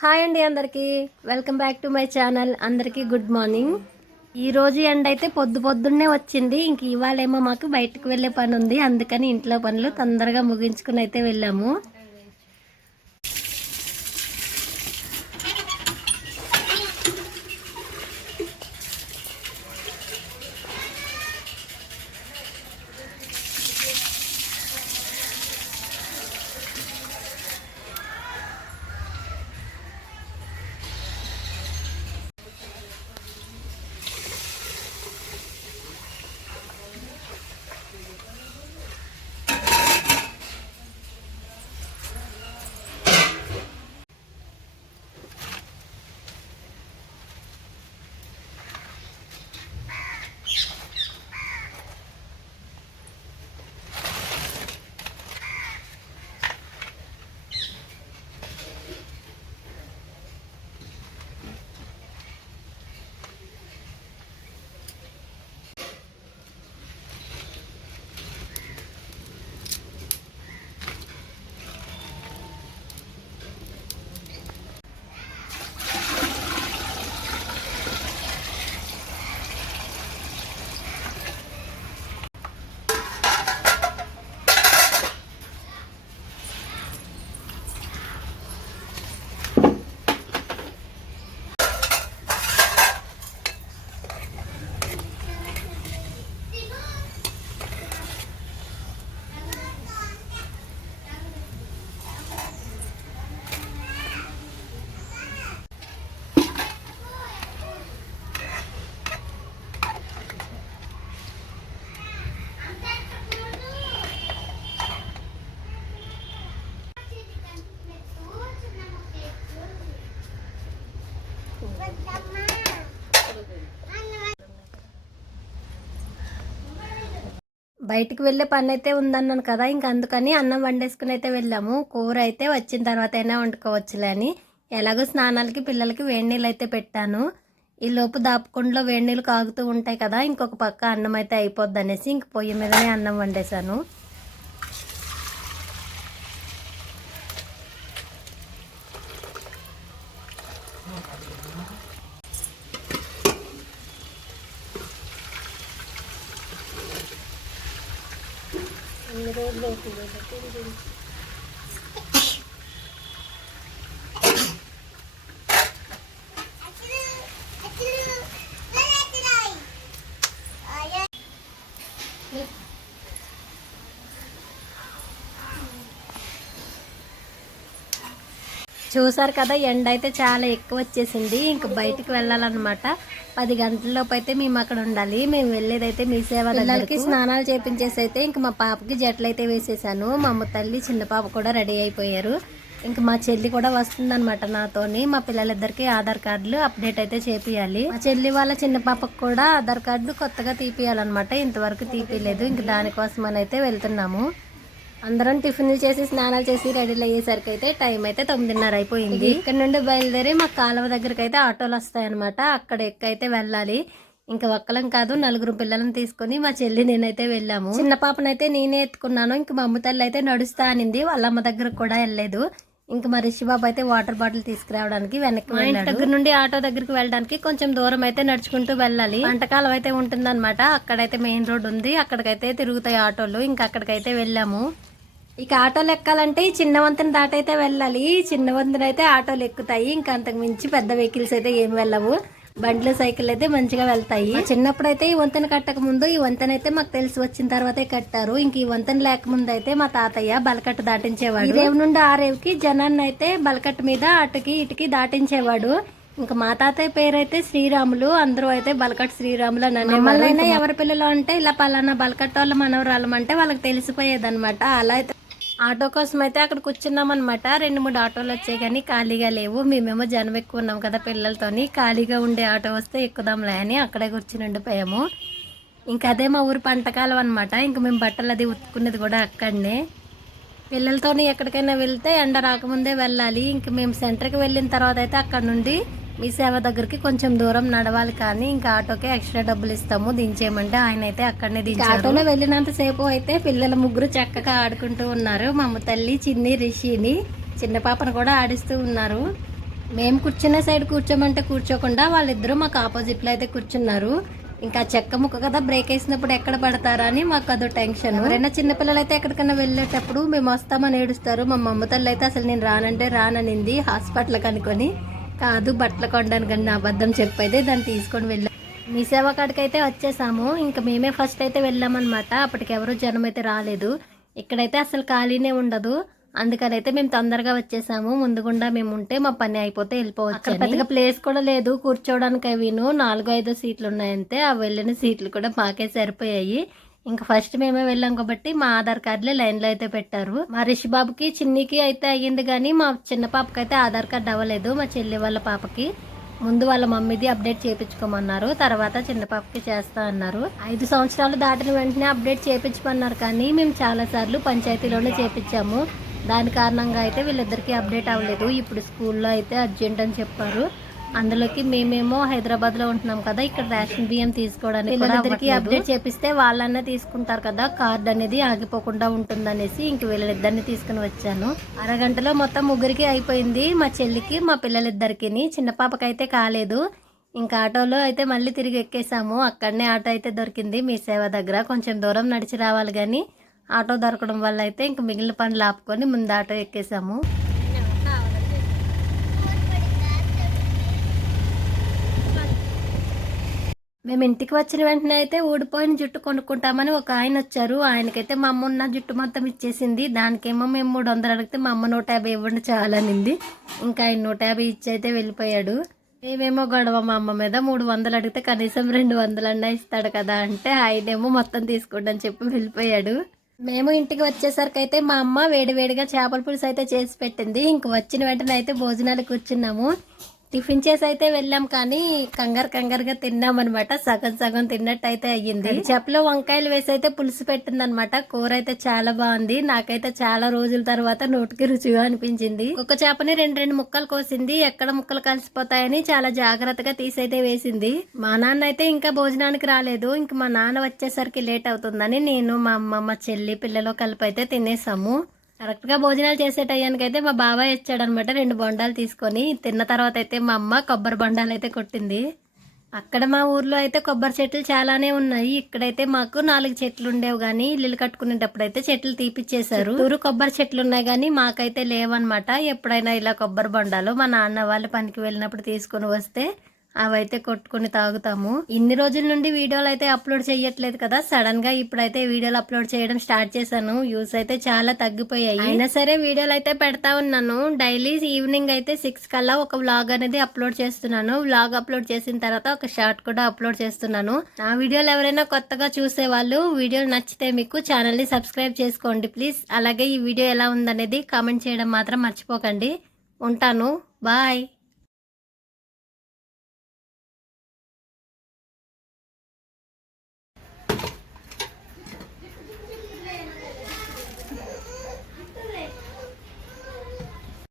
Hi అండి అందరికీ welcome back to my channel. అందరికీ గుడ్ మార్నింగ్. ఈరోజు ఎండ అయితే పొద్దున్నే వచ్చింది. ఇంక ఇవాళేమో మాకు బయటకు వెళ్ళే పని ఉంది, అందుకని ఇంట్లో పనులు తొందరగా ముగించుకుని అయితే వెళ్ళాము. బయటికి వెళ్ళే పని అయితే ఉందన్నాను కదా, ఇంకా అందుకని అన్నం వండేసుకుని అయితే వెళ్ళాము. కూర అయితే వచ్చిన తర్వాత అయినా వండుకోవచ్చులే అని ఎలాగో స్నానాలకి పిల్లలకి వేడి నీళ్ళు అయితే పెట్టాను. ఈ లోపు దాపకుండలో వేడి నీళ్ళు కాగుతూ ఉంటాయి కదా, ఇంకొక పక్క అన్నం అయితే అయిపోద్ది అనేసి ఇంక పొయ్యి మీదనే అన్నం వండేశాను. చూసారు కదా, ఎండ అయితే చాలా ఎక్కువ వచ్చేసింది. ఇంక బయటికి వెళ్ళాలన్నమాట. 10 గంటలలోపు అయితే మేము అక్కడ ఉండాలి. మేము వెళ్ళేదైతే మీ సేవ దగ్గరికి. స్నానాలు చేపించేసి అయితే ఇంక మా పాపకి జట్లు అయితే వేసేసాను. మా అమ్మ తల్లి చిన్న పాప కూడా రెడీ అయిపోయారు. ఇంక మా చెల్లి కూడా వస్తుందన్నమాట నాతోని. మా పిల్లలిద్దరికి ఆధార్ కార్డులు అప్డేట్ అయితే చేపియాలి. మా చెల్లి వాళ్ళ చిన్న పాపకు కూడా ఆధార్ కార్డు కొత్తగా తీపియాలన్నమాట. ఇంతవరకు తీపియలేదు. ఇంక దానికోసం అని అయితే వెళ్తున్నాము. అందరం టిఫిన్లు చేసి స్నానాలు చేసి రెడీలు అయ్యేసరికి అయితే టైం అయితే 9:30 అయిపోయింది. ఇక్కడ నుండి బయలుదేరి మా కాలువ దగ్గరికి అయితే ఆటోలు వస్తాయన్నమాట. అక్కడ ఎక్కైతే వెళ్ళాలి. ఇంకా ఒక్కలం కాదు, 4 పిల్లలను తీసుకుని మా చెల్లి నేనైతే వెళ్ళాము. చిన్న పాపనైతే నేనే ఎత్తుకున్నాను. ఇంక మా అమ్మ తల్లి అయితే నడుస్తా అనింది. వాళ్ళ అమ్మ దగ్గరకు కూడా వెళ్ళలేదు. ఇంకా మా రిషిబాబు అయితే వాటర్ బాటిల్ తీసుకురావడానికి వెనక్కి వెళ్ళాడు. దగ్గర నుండి ఆటో దగ్గరికి వెళ్ళడానికి కొంచెం దూరం అయితే నడుచుకుంటూ వెళ్ళాలి. వంటకాలం అయితే ఉంటుందన్నమాట. అక్కడైతే మెయిన్ రోడ్ ఉంది, అక్కడికైతే తిరుగుతాయి ఆటోలు. ఇంకా అక్కడికైతే వెళ్ళాము. ఇక ఆటోలు ఎక్కాలంటే ఈ చిన్న వంతెన దాటైతే వెళ్ళాలి. చిన్న వంతెన అయితే ఆటోలు ఎక్కుతాయి. ఇంకా అంతకు మించి పెద్ద వెహికల్స్ అయితే ఏమి వెళ్ళవు. బండ్లు సైకిల్ అయితే మంచిగా వెళ్తాయి. చిన్నప్పుడు అయితే ఈ వంతెన కట్టక ముందు, ఈ వంతెన అయితే మాకు తెలిసి వచ్చిన తర్వాతే కట్టారు. ఇంక ఈ వంతెన లేకముందు అయితే మా తాతయ్య బలకట్టు దాటించేవాడు. ఈ రేవు నుండి ఆ రేవుకి జనాన్ని అయితే బలకట్టు మీద అటుకి ఇటుకి దాటించేవాడు. ఇంకా మా తాతయ్య పేరు అయితే శ్రీరాములు. అందరూ అయితే బలకట్టు శ్రీరాములు అని మమ్మల్ని ఎవరి పిల్లలు అంటే ఇలా పలానా బలకట్టు వాళ్ళ మనవరాలం అంటే వాళ్ళకి తెలిసిపోయేది అనమాట. అలా అయితే ఆటో కోసం అయితే అక్కడ కూర్చున్నాం అనమాట. 2-3 ఆటోలు వచ్చాయి కానీ ఖాళీగా లేవు. మేమేమో జనం ఎక్కువ ఉన్నాం కదా పిల్లలతోని. ఖాళీగా ఉండే ఆటో వస్తే ఎక్కుదాంలే అని అక్కడే కూర్చుని ఉండిపోయాము. ఇంకా అదే మా ఊరు పంటకాలం అనమాట. ఇంకా మేము బట్టలు అది ఉతుక్కునేది కూడా అక్కడనే. పిల్లలతోని ఎక్కడికైనా వెళ్తే ఎండ రాకముందే వెళ్ళాలి. ఇంక మేము సెంటర్కి వెళ్ళిన తర్వాత అయితే అక్కడ నుండి మీ సేవ దగ్గరికి కొంచెం దూరం నడవాలి. కానీ ఇంకా ఆటోకే ఎక్స్ట్రా డబ్బులు ఇస్తాము దించేయమంటే ఆయన అయితే అక్కడనే దించారు. ఆటోలో వెళ్ళినంత సేపు అయితే పిల్లల ముగ్గురు చక్కగా ఆడుకుంటూ ఉన్నారు. మా అమ్మ తల్లి, చిన్ని, రిషిని, చిన్న పాపను కూడా ఆడిస్తూ ఉన్నారు. మేము కూర్చున్న సైడ్ కూర్చోమంటే కూర్చోకుండా వాళ్ళిద్దరూ మాకు ఆపోజిట్లో అయితే కూర్చున్నారు. ఇంకా చెక్క ముక్క కదా, బ్రేక్ వేసినప్పుడు ఎక్కడ పడతారా అని మాకు అదో టెన్షన్. ఎవరైనా చిన్నపిల్లలు అయితే ఎక్కడికైనా వెళ్ళేటప్పుడు మేము వస్తామని ఏడుస్తారు. మా మమ్మ తల్లి అయితే అసలు నేను రానంటే రాననింది, హాస్పిటల్కి అనుకొని. కాదు బట్టలు కొనడానికి నా అబద్ధం చెప్పైతే దాన్ని తీసుకొని వెళ్ళాం. మీ సేవ కాడికి అయితే వచ్చేసాము. ఇంకా మేమే ఫస్ట్ అయితే వెళ్ళామన్నమాట. అప్పటికి ఎవరు జనం అయితే రాలేదు. ఇక్కడైతే అసలు ఖాళీనే ఉండదు, అందుకనైతే మేము తొందరగా వచ్చేసాము. ముందుగుండా మేము ఉంటే మా పని అయిపోతే వెళ్ళిపోవచ్చు. అక్కడ పెద్దగా ప్లేస్ కూడా లేదు కూర్చోవడానికి. అవిను 4-5 సీట్లు ఉన్నాయంతే. ఆ వెళ్ళిన సీట్లు కూడా మాకే సరిపోయాయి. ఇంకా ఫస్ట్ మేమే వెళ్ళాం కాబట్టి మా ఆధార్ కార్డులే లైన్లో అయితే పెట్టారు. మా రిషి బాబుకి చిన్నికి అయితే అయ్యింది, కానీ మా చిన్న పాపకి అయితే ఆధార్ కార్డు అవ్వలేదు. మా చెల్లి వాళ్ళ పాపకి ముందు వాళ్ళ మమ్మీది అప్డేట్ చేయించుకోమన్నారు, తర్వాత చిన్న పాపకి చేస్తా అన్నారు. 5 సంవత్సరాలు దాటిన వెంటనే అప్డేట్ చేయించమన్నారు, కానీ మేము చాలాసార్లు పంచాయతీలోనే చేయించాము. దాని కారణంగా అయితే వీళ్ళిద్దరికి అప్డేట్ అవ్వలేదు. ఇప్పుడు స్కూల్లో అయితే అర్జెంట్ అని చెప్పారు. అందులోకి మేమేమో హైదరాబాద్లో ఉంటున్నాం కదా, ఇక్కడ రేషన్ బియ్యం తీసుకోవడానికి వీళ్ళిద్దరికి అప్డేట్ చేపిస్తే వాళ్ళన్నా తీసుకుంటారు కదా, కార్డు అనేది ఆగిపోకుండా ఉంటుందనేసి ఇంక వీళ్ళిద్దరిని తీసుకుని వచ్చాను. అరగంటలో మొత్తం ముగ్గురికి అయిపోయింది, మా చెల్లికి మా పిల్లలిద్దరికి. చిన్న పాపకైతే కాలేదు. ఇంకా ఆటోలో అయితే మళ్ళీ తిరిగి ఎక్కేసాము. అక్కడనే ఆటో అయితే దొరికింది మీ సేవ దగ్గర. కొంచెం దూరం నడిచి రావాలి, కానీ ఆటో దొరకడం వల్ల అయితే ఇంక మిగిలిన పనులు ఆపుకొని ముందు ఆటో ఎక్కేసాము. మేము ఇంటికి వచ్చిన వెంటనే అయితే ఊడిపోయిన జుట్టు కొనుక్కుంటామని ఒక ఆయన వచ్చారు. ఆయనకైతే మా అమ్మ ఉన్న జుట్టు మొత్తం ఇచ్చేసింది. దానికేమో మేము 300 అడిగితే మా అమ్మ 150 ఇవ్వండి చాలనింది. ఇంకా ఆయన 150 ఇచ్చి అయితే వెళ్ళిపోయాడు. మేమేమో గొడవ మా అమ్మ మీద. 300 అడిగితే కనీసం 200 అన్నా ఇస్తాడు కదా అంటే ఆయనేమో మొత్తం తీసుకోండి చెప్పి వెళ్ళిపోయాడు. మేము ఇంటికి వచ్చేసరికి అయితే మా అమ్మ వేడివేడిగా చేపల పులుసు అయితే చేసి పెట్టింది. ఇంక వచ్చిన వెంటనే అయితే భోజనాలు కూర్చున్నాము. టిఫిన్ చేసి అయితే వెళ్ళాం, కానీ కంగారుగా తిన్నామన్నమాట. సగం సగం తిన్నట్టు అయితే అయ్యింది. చేపలో వంకాయలు వేసి అయితే పులుసు పెట్టిందనమాట. కూర అయితే చాలా బాగుంది. నాకైతే చాలా రోజుల తర్వాత నోటికి రుచిగా అనిపించింది. ఒక చేపని 2 ముక్కలు కోసింది. ఎక్కడ ముక్కలు కలిసిపోతాయని చాలా జాగ్రత్తగా తీసైతే వేసింది. మా నాన్న అయితే ఇంకా భోజనానికి రాలేదు. ఇంక మా నాన్న వచ్చేసరికి లేట్ అవుతుందని నేను, మా అమ్మ, మా చెల్లి, పిల్లలు కలిపి అయితే తినేసాము. కరెక్ట్గా భోజనాలు చేసే టయానికైతే మా బాబాయ్ వచ్చాడనమాట 2 బొండాలు తీసుకొని. తిన్న తర్వాత అయితే మా అమ్మ కొబ్బరి బొండాలు అయితే కొట్టింది. అక్కడ మా ఊర్లో అయితే కొబ్బరి చెట్లు చాలానే ఉన్నాయి. ఇక్కడైతే మాకు 4 చెట్లు ఉండేవి, కానీ ఇల్లు కట్టుకునేటప్పుడు అయితే చెట్లు తీపిచ్చేశారు. ఊరు కొబ్బరి చెట్లు ఉన్నాయి, కానీ మాకైతే లేవన్నమాట. ఎప్పుడైనా ఇలా కొబ్బరి బొండాలు మా నాన్న వాళ్ళు పనికి వెళ్ళినప్పుడు తీసుకుని వస్తే అవైతే కొట్టుకుని తాగుతాము. ఇన్ని రోజుల నుండి వీడియోలు అయితే అప్లోడ్ చేయట్లేదు కదా, సడన్ గా ఇప్పుడైతే వీడియోలు అప్లోడ్ చేయడం స్టార్ట్ చేశాను. వ్యూస్ అయితే చాలా తగ్గిపోయాయి. అయినా సరే వీడియోలు అయితే పెడతా ఉన్నాను. డైలీ ఈవినింగ్ అయితే 6 కల్లా ఒక వ్లాగ్ అనేది అప్లోడ్ చేస్తున్నాను. వ్లాగ్ అప్లోడ్ చేసిన తర్వాత ఒక షార్ట్ కూడా అప్లోడ్ చేస్తున్నాను. నా వీడియోలు ఎవరైనా కొత్తగా చూసే వాళ్ళు వీడియోలు నచ్చితే మీకు ఛానల్ ని సబ్స్క్రైబ్ చేసుకోండి ప్లీజ్. అలాగే ఈ వీడియో ఎలా ఉందనేది కామెంట్ చేయడం మాత్రం మర్చిపోకండి. ఉంటాను, బాయ్.